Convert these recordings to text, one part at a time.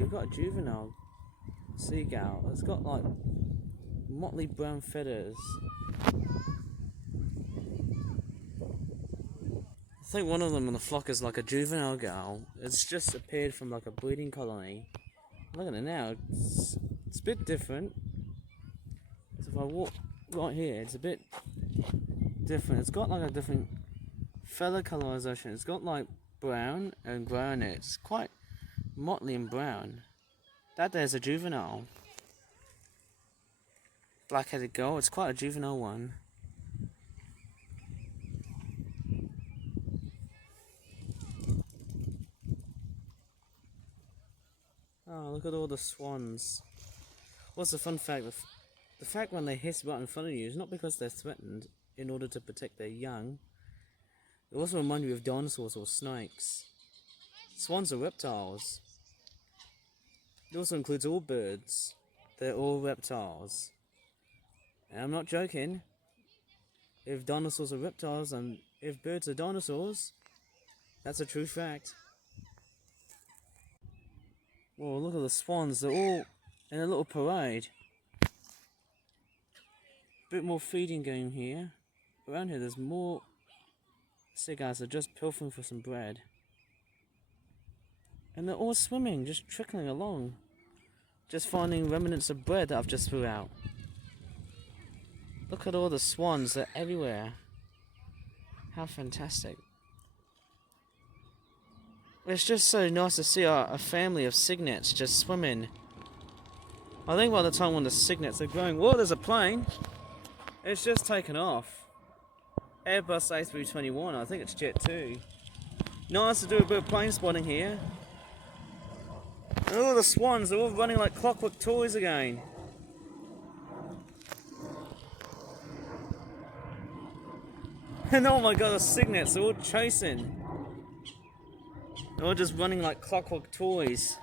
you've got a juvenile seagull. It's got like motley brown feathers. I think one of them in the flock is like a juvenile gull. It's just appeared from like a breeding colony. Look at it now. It's a bit different. So if I walk right here, it's a bit different. It's got like a different feather colorization. It's got like brown and grey in it. It's quite motley and brown. That there's a juvenile. Black-headed gull. It's quite a juvenile one. Oh, look at all the swans. What's the fun fact? The fact when they hiss right in front of you is not because they're threatened in order to protect their young. It also reminds you of dinosaurs or snakes. Swans are reptiles. It also includes all birds. They're all reptiles. And I'm not joking. If dinosaurs are reptiles and if birds are dinosaurs, that's a true fact. Whoa, look at the swans. They're all in a little parade. Bit more feeding going here. Around here there's more seagulls that are just pilfering for some bread. And they're all swimming, just trickling along. Just finding remnants of bread that I've just threw out. Look at all the swans, they're everywhere. How fantastic. It's just so nice to see a family of cygnets just swimming. I think by the time when the cygnets are growing... Whoa, there's a plane! It's just taken off. Airbus A321, I think it's Jet 2. Nice to do a bit of plane spotting here. And all the swans, they're all running like clockwork toys again. And oh my god, the cygnets, they're all chasing. They're all just running like clockwork toys.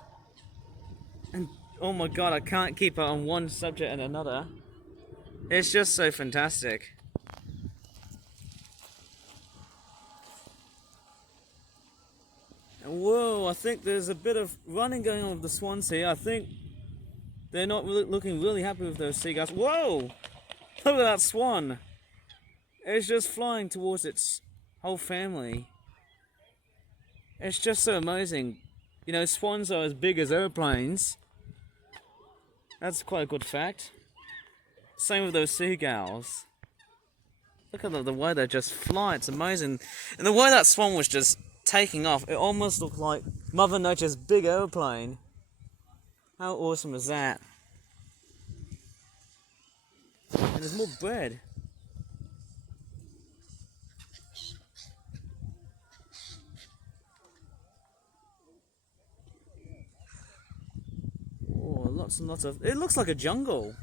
And oh my god, I can't keep it on one subject and another. It's just so fantastic. And whoa, I think there's a bit of running going on with the swans here. I think they're not really looking really happy with those seagulls. Whoa! Look at that swan. It's just flying towards its whole family. It's just so amazing. You know, swans are as big as airplanes. That's quite a good fact. Same with those seagulls. Look at the way they just fly, it's amazing. And the way that swan was just taking off, it almost looked like Mother Nature's big airplane. How awesome is that? And there's more bread. Oh, lots and lots of... It looks like a jungle.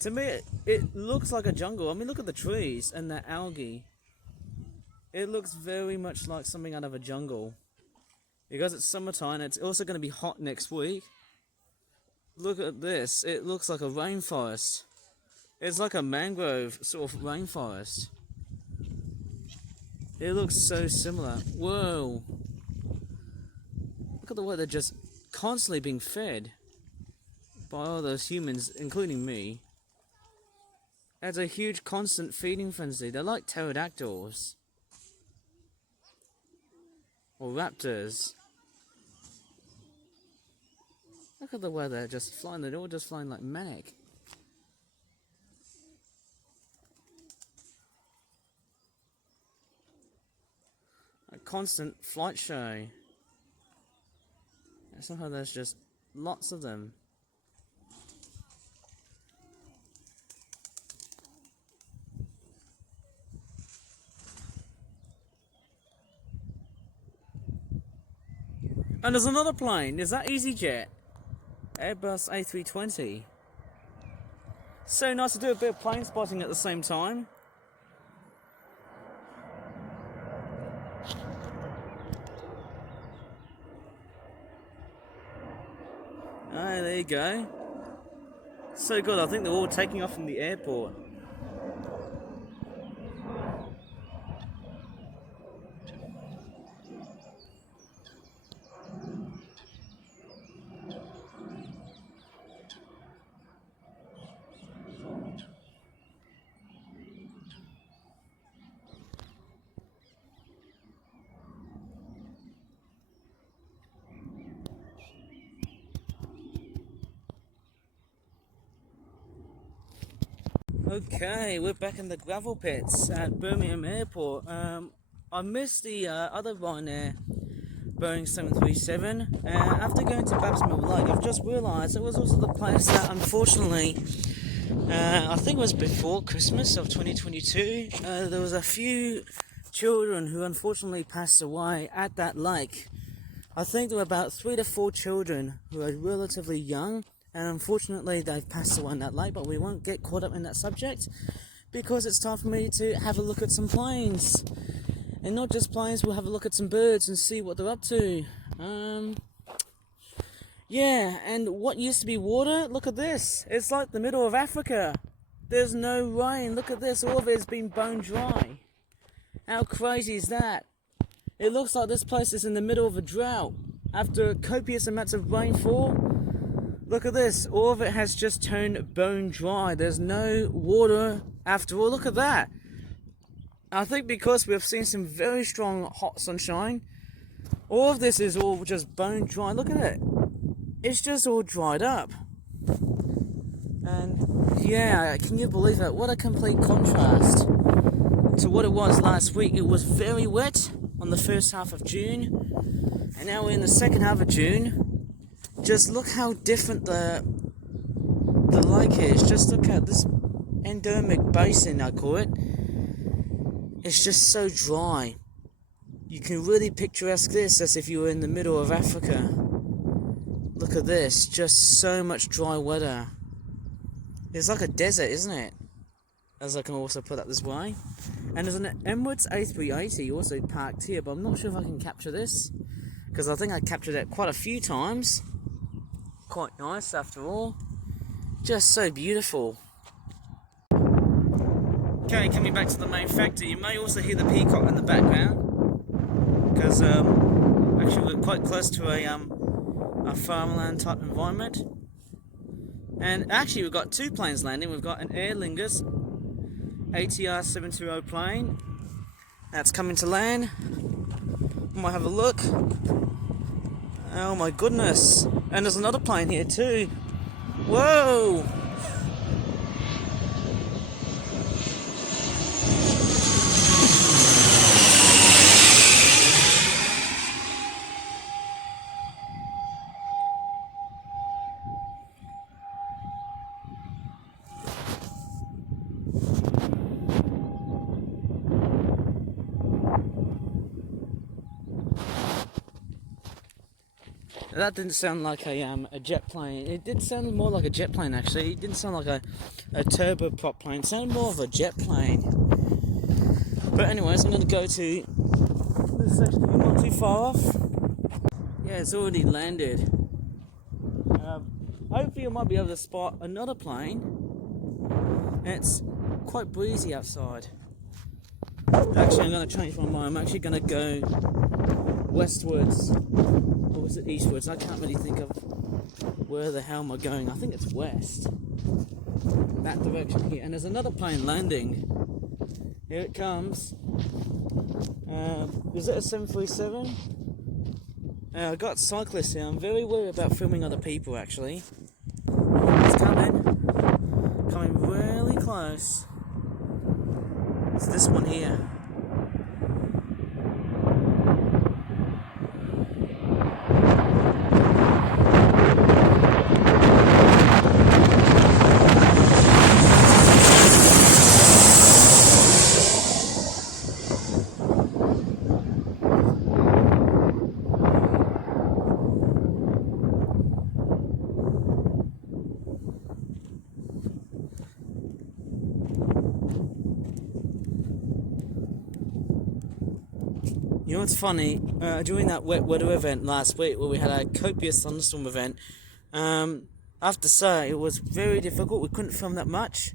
To me, it looks like a jungle. I mean, look at the trees and the algae. It looks very much like something out of a jungle. Because it's summertime, it's also going to be hot next week. Look at this. It looks like a rainforest. It's like a mangrove sort of rainforest. It looks so similar. Whoa. Look at the way they're just constantly being fed by all those humans, including me. It's a huge constant feeding frenzy. They're like pterodactyls. Or raptors. Look at the way they're just flying. They're all just flying like manic. A constant flight show. And somehow there's just lots of them. And there's another plane. Is that EasyJet? Airbus A320. So nice to do a bit of plane spotting at the same time. Ah, there you go. So good. I think they're all taking off from the airport. Okay, we're back in the gravel pits at Birmingham Airport. I missed the other Ryanair Boeing 737. After going to Babbs Mill Lake, I've just realised it was also the place that unfortunately, I think it was before Christmas of 2022, there was a few children who unfortunately passed away at that lake. I think there were about 3 to 4 children who are relatively young, and unfortunately they've passed away in that lake, but we won't get caught up in that subject because it's time for me to have a look at some planes. And not just planes, we'll have a look at some birds and see what they're up to. Yeah, and what used to be water, look at this. It's like the middle of Africa. There's no rain, look at this, all of it has been bone dry. How crazy is that? It looks like this place is in the middle of a drought. After copious amounts of rainfall, look at this, all of it has just turned bone dry. There's no water after all, look at that. I think because we've seen some very strong hot sunshine, all of this is all just bone dry. Look at it. It's just all dried up. And yeah, can you believe it? What a complete contrast to what it was last week. It was very wet on the first half of June, and now we're in the second half of June. Just look how different the lake is. Just look at this endemic basin, I call it. It's just so dry. You can really picturesque this as if you were in the middle of Africa. Look at this, just so much dry weather. It's like a desert, isn't it? As I can also put that this way. And there's an Emirates A380 also parked here, but I'm not sure if I can capture this, because I think I captured it quite a few times. Quite nice after all. Just so beautiful. Okay, coming back to the main factor, you may also hear the peacock in the background, because actually we're quite close to a farmland type environment. And actually we've got 2 planes landing. We've got an Aer Lingus ATR 720 plane that's coming to land. Might have a look. Oh my goodness. And there's another plane here too. Whoa! That didn't sound like a jet plane. It did sound more like a jet plane actually. It didn't sound like a turboprop plane. It sounded more of a jet plane. But anyways, I'm going to go to this section here, not too far off. Yeah, it's already landed. Hopefully I might be able to spot another plane. It's quite breezy outside. Actually, I'm going to change my mind. I'm actually going to go westwards. Or was it eastwards? I can't really think of where the hell am I going. I think it's west. That direction here. And there's another plane landing. Here it comes. Is it a 737? I've got cyclists here. I'm very worried about filming other people actually. It's coming. Coming really close. It's this one here. You know what's funny? During that wet weather event last week where we had a copious thunderstorm event, I have to say it was very difficult. We couldn't film that much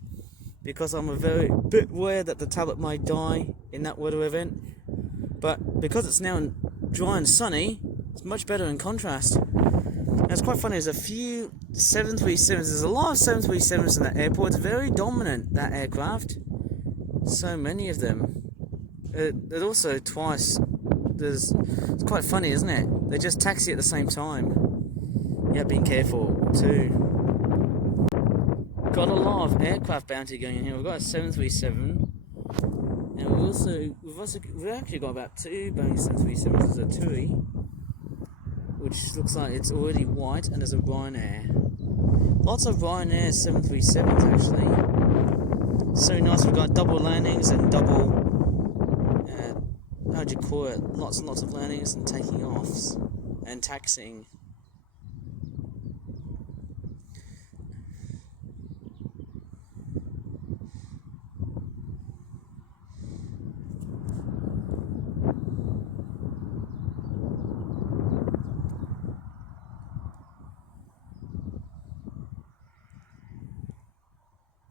because I'm a bit aware that the tablet might die in that weather event. But because it's now dry and sunny, it's much better in contrast. And it's quite funny, there's a few 737s, there's a lot of 737s in that airport. It's very dominant, that aircraft. So many of them. It also twice, it's quite funny, isn't it? They just taxi at the same time. Yeah, be careful too. got a lot of aircraft bounty going on here. We've got a 737, and we've actually got about 2 Boeing 737s. There's a TUI, which looks like it's already white, and there's a Ryanair. Lots of Ryanair 737s actually. So nice. We've got double landings and double. How do you call it? Lots and lots of landings and taking offs and taxiing.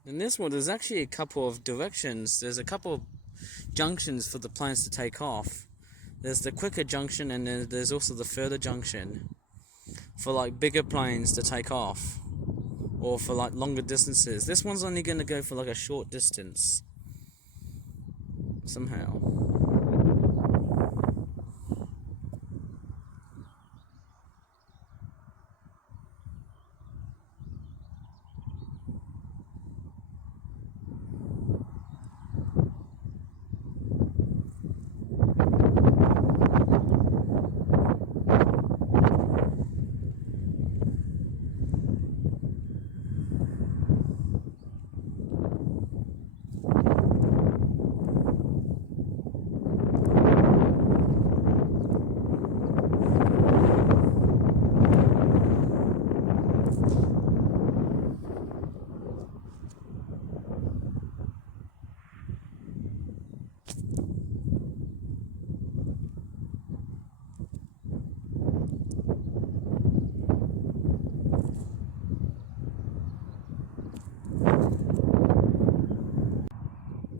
In this one, there's actually a couple of directions. There's a couple of junctions for the planes to take off. There's the quicker junction, and then there's also the further junction for like bigger planes to take off, or for like longer distances. This one's only going to go for like a short distance somehow.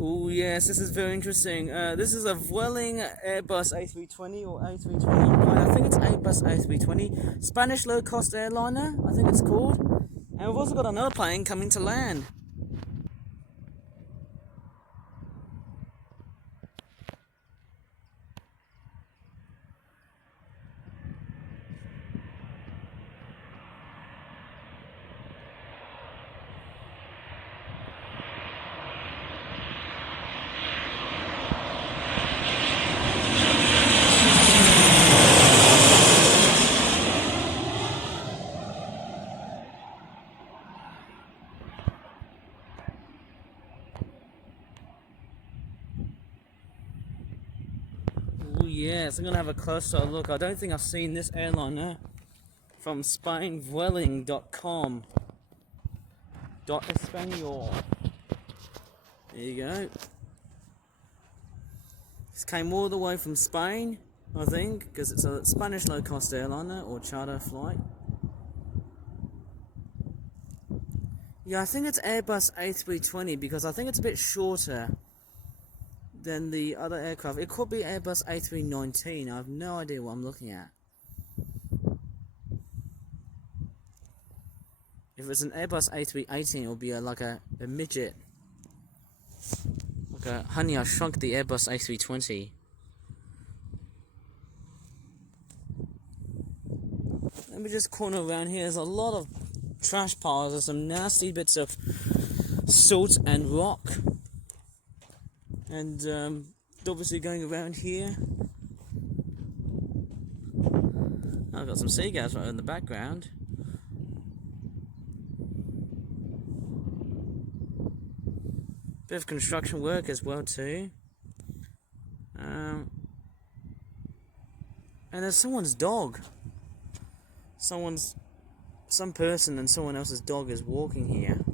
Oh yes, this is very interesting. This is a Vueling Airbus A320 or A320 plane. I think it's Airbus A320. Spanish low-cost airliner, I think it's called. And we've also got another plane coming to land. Oh yes, I'm going to have a closer look. I don't think I've seen this airliner from Spain, Vueling.com. .Espanol. There you go. This came all the way from Spain, I think, because it's a Spanish low-cost airliner or charter flight. Yeah, I think it's Airbus A320 because I think it's a bit shorter than the other aircraft. It could be Airbus A319. I have no idea what I'm looking at. If it's an Airbus A318, it'll be like a midget. Like a Honey, I Shrunk the Airbus A320. Let me just corner around here. There's a lot of trash piles. There's some nasty bits of salt and rock. And obviously going around here. I've got some seagulls right in the background. Bit of construction work as well too. And there's someone's dog. Some person and someone else's dog is walking here.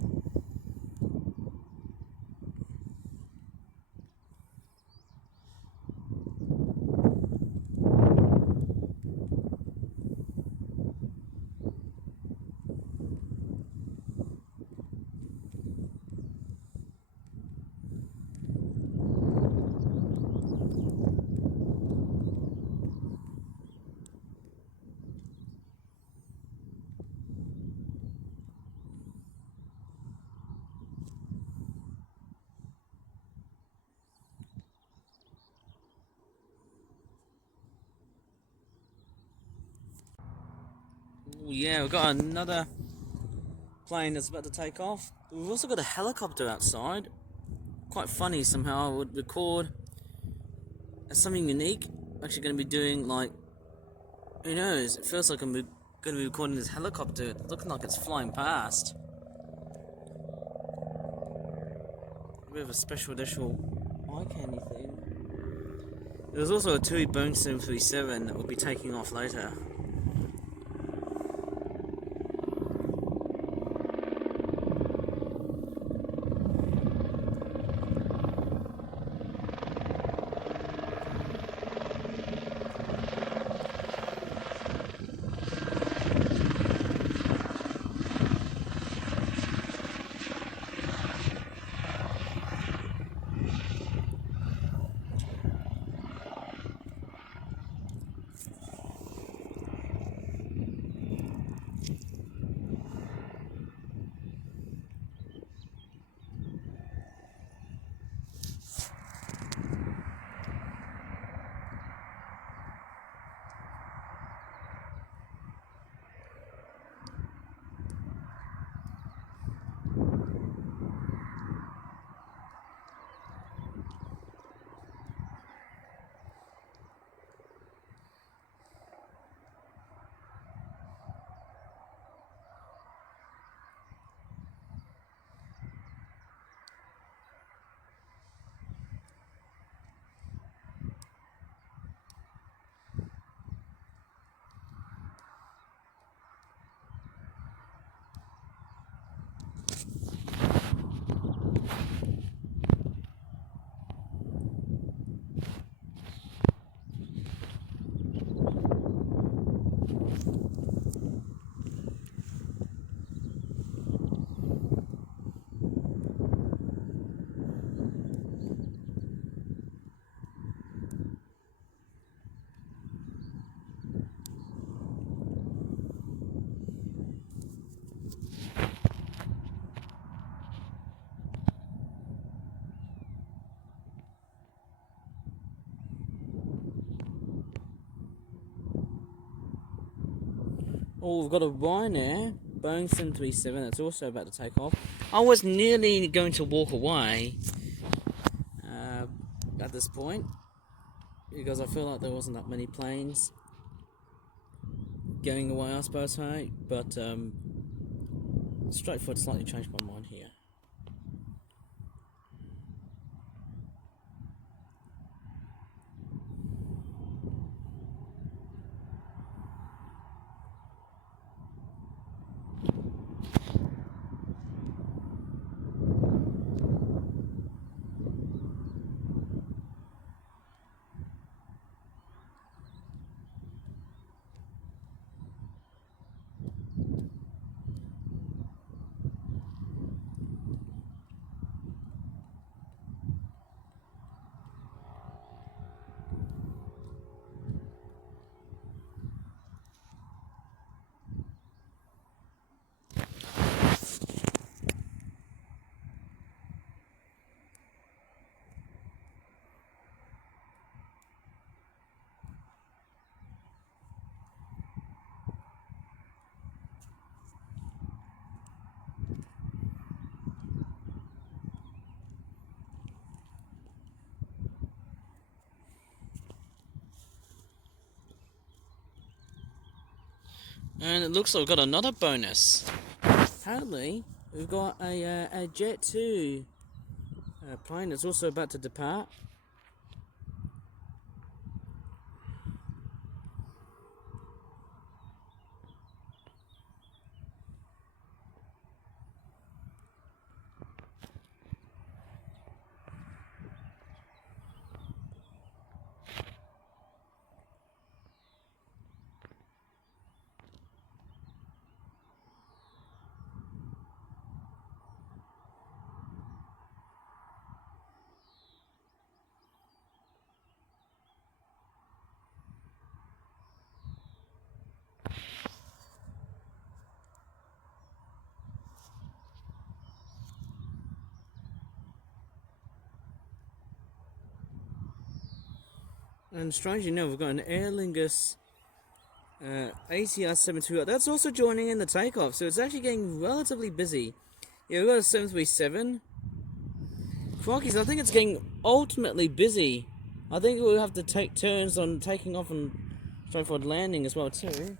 Ooh, yeah, we've got another plane that's about to take off. We've also got a helicopter outside. Quite funny somehow. I would record as something unique. Actually going to be doing like, who knows, it feels like I'm going to be recording this helicopter looking like it's flying past. A bit of a special edition eye candy thing. There's also a TUI Boeing 737 that will be taking off later. Oh, we've got a Ryanair Boeing 737 that's also about to take off. I was nearly going to walk away at this point because I feel like there wasn't that many planes going away, I suppose, hey? But straightforward, slightly changed my mind here. And it looks like we've got another bonus. Apparently, we've got a Jet 2 plane that's also about to depart. And strangely enough, we've got an Aer Lingus ATR 72. That's also joining in the takeoff, so it's actually getting relatively busy. Yeah, we've got a 737. Crockies, I think it's getting ultimately busy. I think we'll have to take turns on taking off and straightforward landing as well too.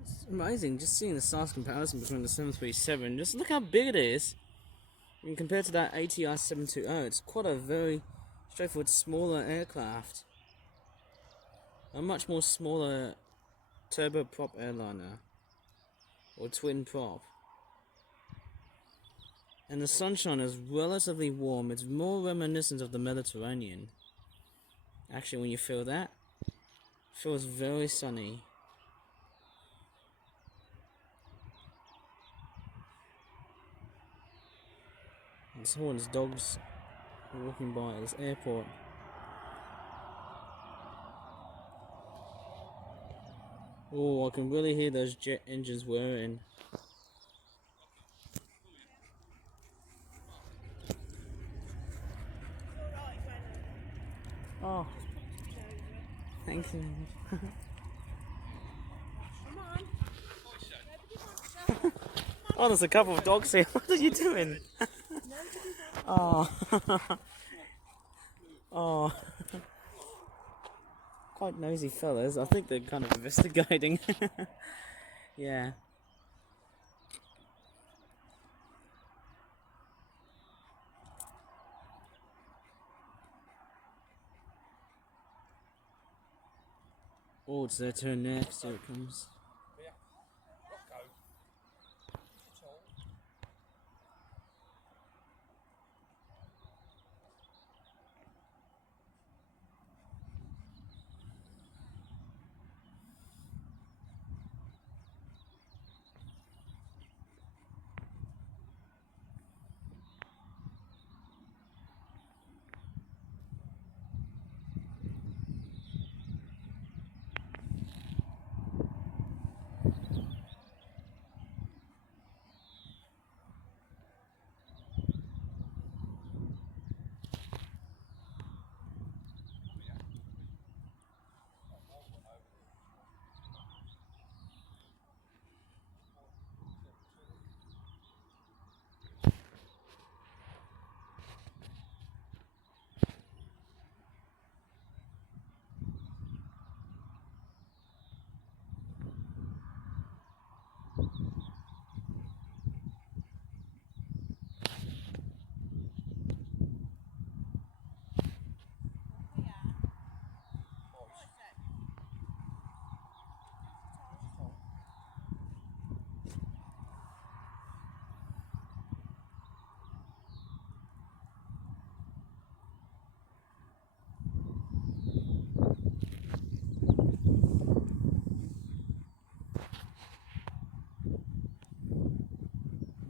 It's amazing just seeing the size comparison between the 737. Just look how big it is. And compared to that ATR 720, it's quite a very straightforward, smaller aircraft. A much more smaller turboprop airliner. Or twin prop. And the sunshine is relatively warm. It's more reminiscent of the Mediterranean. Actually, when you feel that, it feels very sunny. And someone's dogs are walking by this airport. Oh, I can really hear those jet engines whirring. Oh, thank you. Oh, there's a couple of dogs here. What are you doing? Oh. Oh. Quite nosy fellas. I think they're kind of investigating. Yeah. Oh, it's their turn next. Here it comes.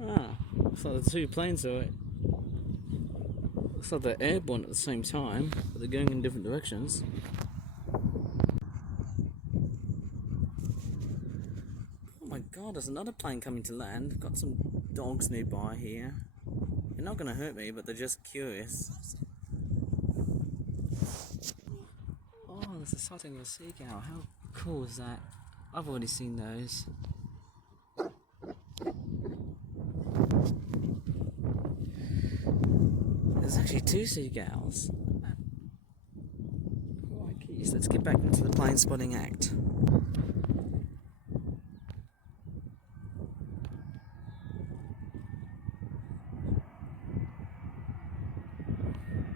Ah, looks like the two planes are. Looks like they're airborne at the same time, but they're going in different directions. Oh my god, there's another plane coming to land. Got some dogs nearby here. They're not going to hurt me, but they're just curious. Oh, there's a sighting of a seagull. How cool is that? I've already seen those. There's actually 2 seagulls. Right, let's get back into the plane spotting act.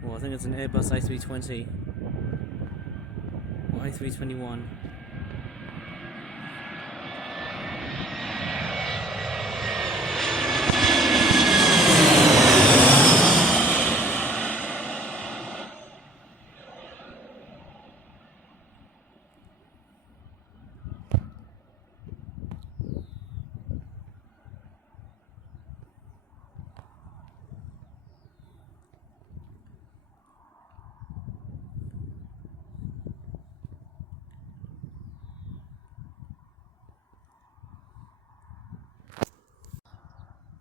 Well, I think it's an Airbus A320 or A321.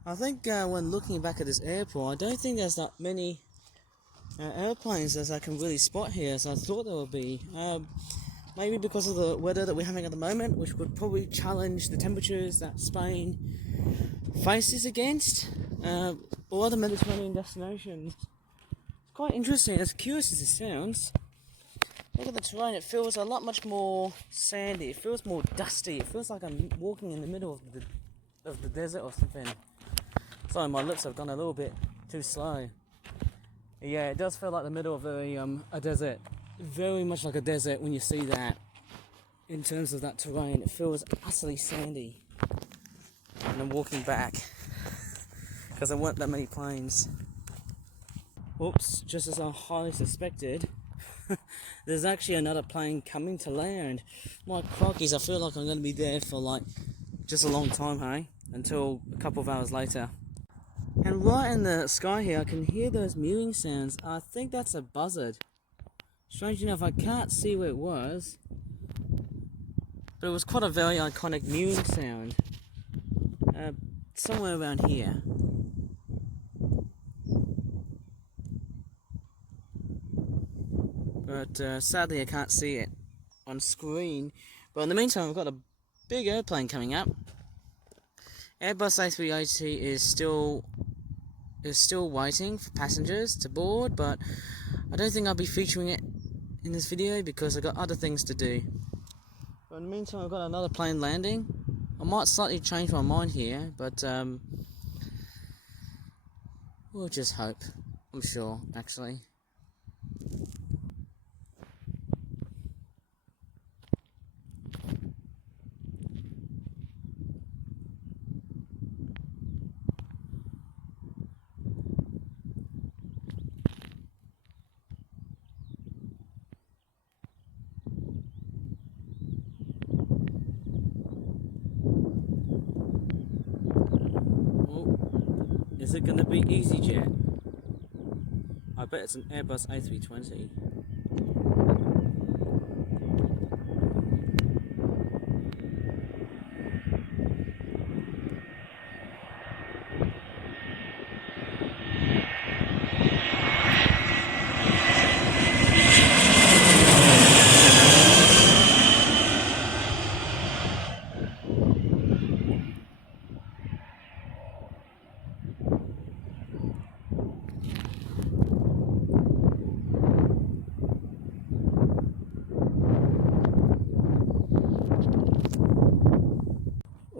I think when looking back at this airport, I don't think there's that many airplanes as I can really spot here as I thought there would be. Maybe because of the weather that we're having at the moment, which would probably challenge the temperatures that Spain faces against, or other Mediterranean destinations. It's quite interesting, as curious as it sounds. Look at the terrain, it feels a lot much more sandy, it feels more dusty, it feels like I'm walking in the middle of the desert or something. Sorry, my lips have gone a little bit too slow. Yeah, it does feel like the middle of a desert. Very much like a desert when you see that. In terms of that terrain, it feels utterly sandy. And I'm walking back because there weren't that many planes. Oops, just as I highly suspected, there's actually another plane coming to land. My crockies, I feel like I'm going to be there for like just a long time, hey? Until a couple of hours later. And right in the sky here, I can hear those mewing sounds. I think that's a buzzard. Strange enough, I can't see where it was, but it was quite a very iconic mewing sound. Somewhere around here. But sadly I can't see it on screen. But in the meantime, I've got a big airplane coming up. Airbus A380 is still waiting for passengers to board, but I don't think I'll be featuring it in this video because I've got other things to do. But in the meantime, I've got another plane landing. I might slightly change my mind here, but we'll just hope. I'm sure, actually. Is it going to be EasyJet? I bet it's an Airbus A320.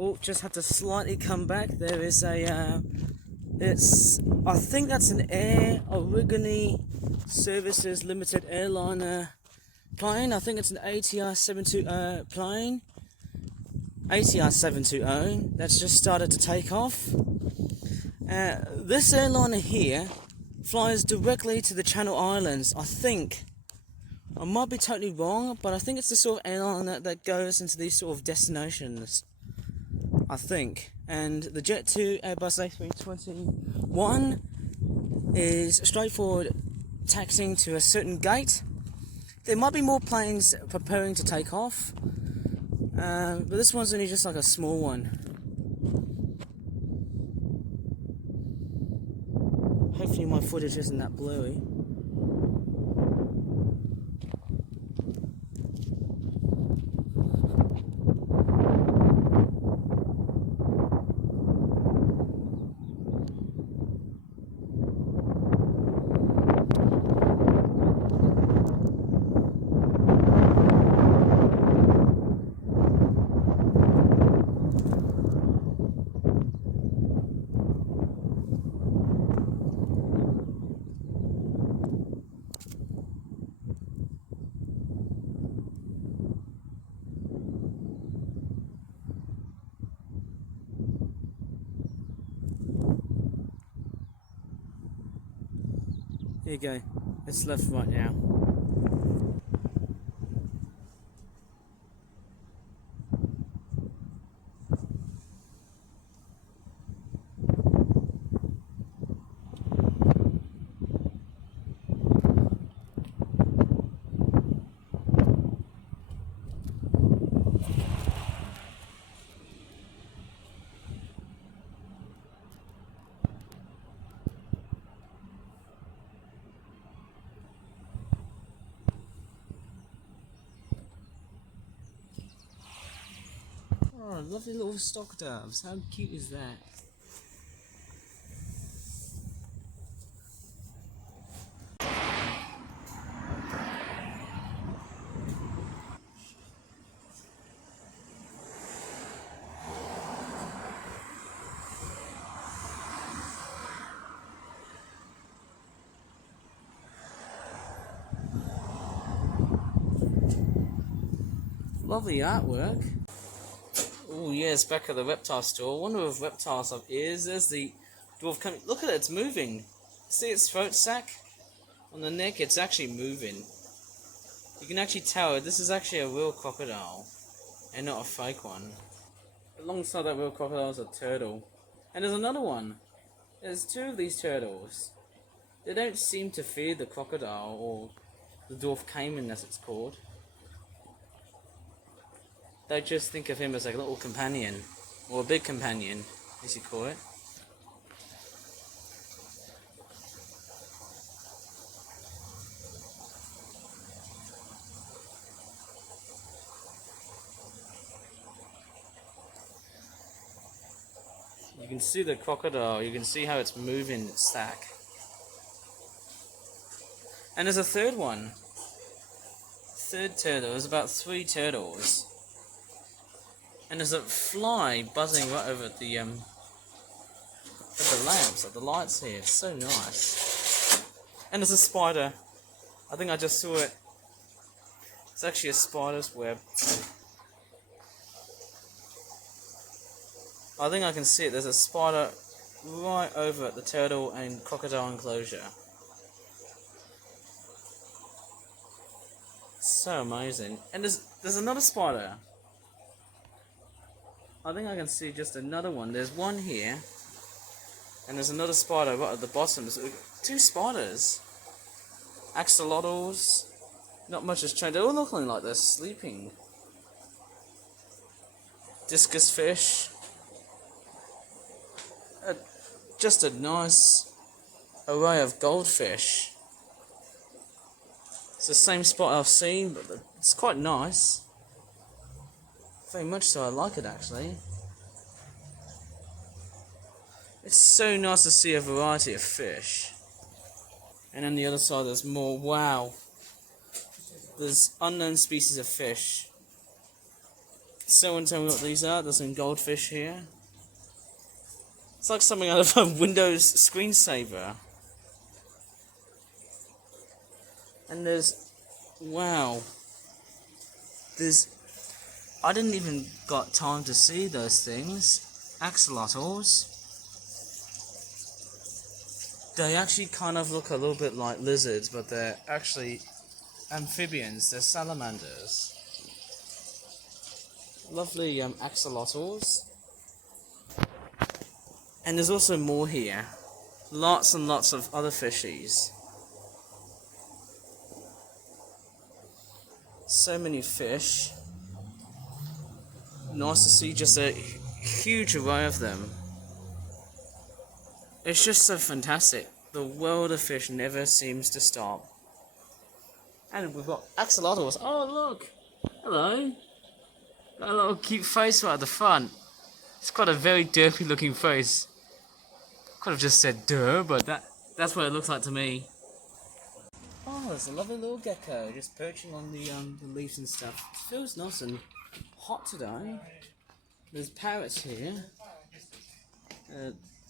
Oh, just had to slightly come back. There is a, I think that's an Air Origami Services Limited airliner plane. I think it's an ATR 720 plane. ATR 720 that's just started to take off. This airliner here flies directly to the Channel Islands, I think. I might be totally wrong, but I think it's the sort of airliner that goes into these sort of destinations, I think. And the Jet 2 Airbus A321 is straightforward taxiing to a certain gate. There might be more planes preparing to take off, but this one's only just like a small one. footage isn't that blurry. Here you go. It's left right now. Oh, lovely little stock doves. How cute is that? Lovely artwork. Oh yes, back at the reptile store. I wonder if reptiles have ears. There's the dwarf coming. Look at it, it's moving. See its throat sac? On the neck, it's actually moving. You can actually tell this is actually a real crocodile and not a fake one. Alongside that real crocodile is a turtle. And there's another one. There's two of these turtles. They don't seem to fear the crocodile or the dwarf caiman as it's called. They just think of him as like a little companion, or a big companion, as you call it. You can see the crocodile, you can see how it's moving its sack. And there's a third one. Third turtle, there's about 3 turtles. And there's a fly buzzing right over the lamps, at the lights here. It's so nice. And there's a spider. I think I just saw it. It's actually a spider's web. I think I can see it. There's a spider right over at the turtle and crocodile enclosure. So amazing. And there's another spider. I think I can see just another one. There's one here, and there's another spider right at the bottom. So 2 spiders. Axolotls. Not much has changed. They're all looking like they're sleeping. Discus fish. Just a nice array of goldfish. It's the same spot I've seen, but it's quite nice. Very much so, I like it actually. It's so nice to see a variety of fish. And on the other side there's more. Wow. There's unknown species of fish. Someone tell me what these are. There's some goldfish here. It's like something out of a Windows screensaver. And there's... wow. I didn't even got time to see those things. Axolotls. They actually kind of look a little bit like lizards, but they're actually amphibians. They're salamanders. Lovely axolotls. And there's also more here. Lots and lots of other fishies. So many fish. Nice to see just a huge array of them. It's just so fantastic. The world of fish never seems to stop. And we've got axolotls. Oh, look! Hello! Got a little cute face right at the front. It's got a very derpy looking face. Could have just said duh, but that's what it looks like to me. Oh, there's a lovely little gecko just perching on the leaves and stuff. It feels nice and hot today. There's parrots here.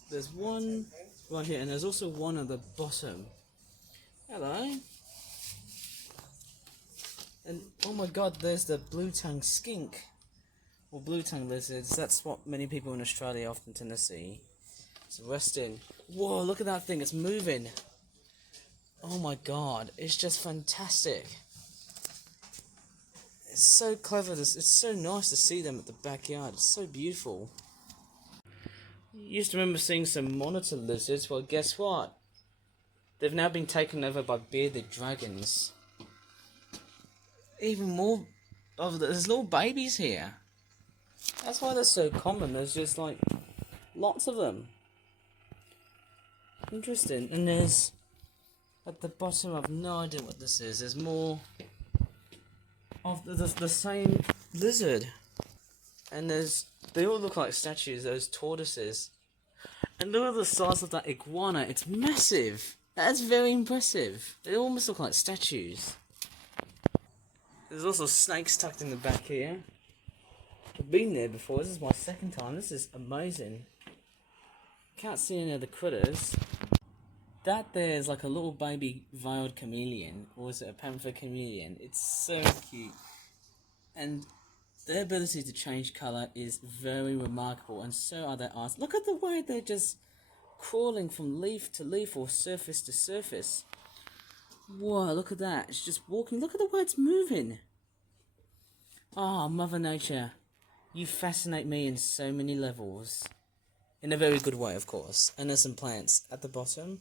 There's one right here, and there's also one at the bottom. Hello. And oh my god, there's the blue-tongued skink. Or blue-tongued lizards. That's what many people in Australia often tend to see. It's resting. Whoa, look at that thing, it's moving. Oh my god, it's just fantastic. It's so clever, it's so nice to see them at the backyard, it's so beautiful. Used to remember seeing some monitor lizards, well guess what? They've now been taken over by bearded dragons. Even more of there's little babies here. That's why they're so common, there's just like lots of them. Interesting, and there's at the bottom, I've no idea what this is, there's more of the same lizard. And they all look like statues, those tortoises. And look at the size of that iguana, it's massive. That's very impressive. They almost look like statues. There's also snakes tucked in the back here. I've been there before, this is my second time, this is amazing. Can't see any of the critters. That there is like a little baby veiled chameleon, or is it a panther chameleon? It's so cute. And their ability to change colour is very remarkable, and so are their eyes. Look at the way they're just crawling from leaf to leaf or surface to surface. Whoa, look at that. It's just walking. Look at the way it's moving. Ah, Mother Nature, you fascinate me in so many levels. In a very good way, of course. And there's some plants at the bottom.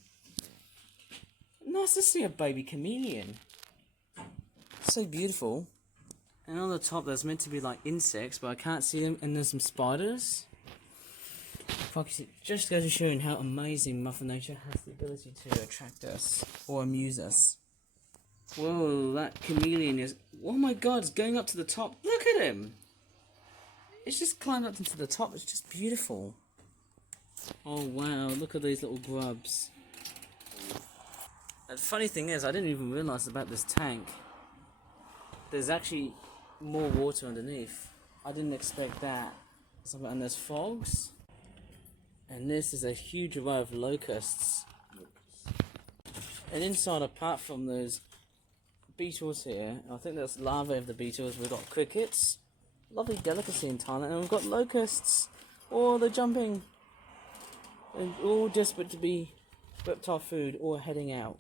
Nice to see a baby chameleon. So beautiful. And on the top there's meant to be like insects, but I can't see them. And there's some spiders. It just goes to show how amazing Mother Nature has the ability to attract us or amuse us. Whoa, that chameleon is... Oh my god, it's going up to the top. Look at him! It's just climbed up into the top. It's just beautiful. Oh wow, look at these little grubs. And the funny thing is, I didn't even realise about this tank. There's actually more water underneath. I didn't expect that. And there's frogs. And this is a huge array of locusts. And inside, apart from those beetles here, I think that's larvae of the beetles, we've got crickets. Lovely delicacy in Thailand. And we've got locusts. Oh, they're jumping. And all desperate to be reptile food or heading out.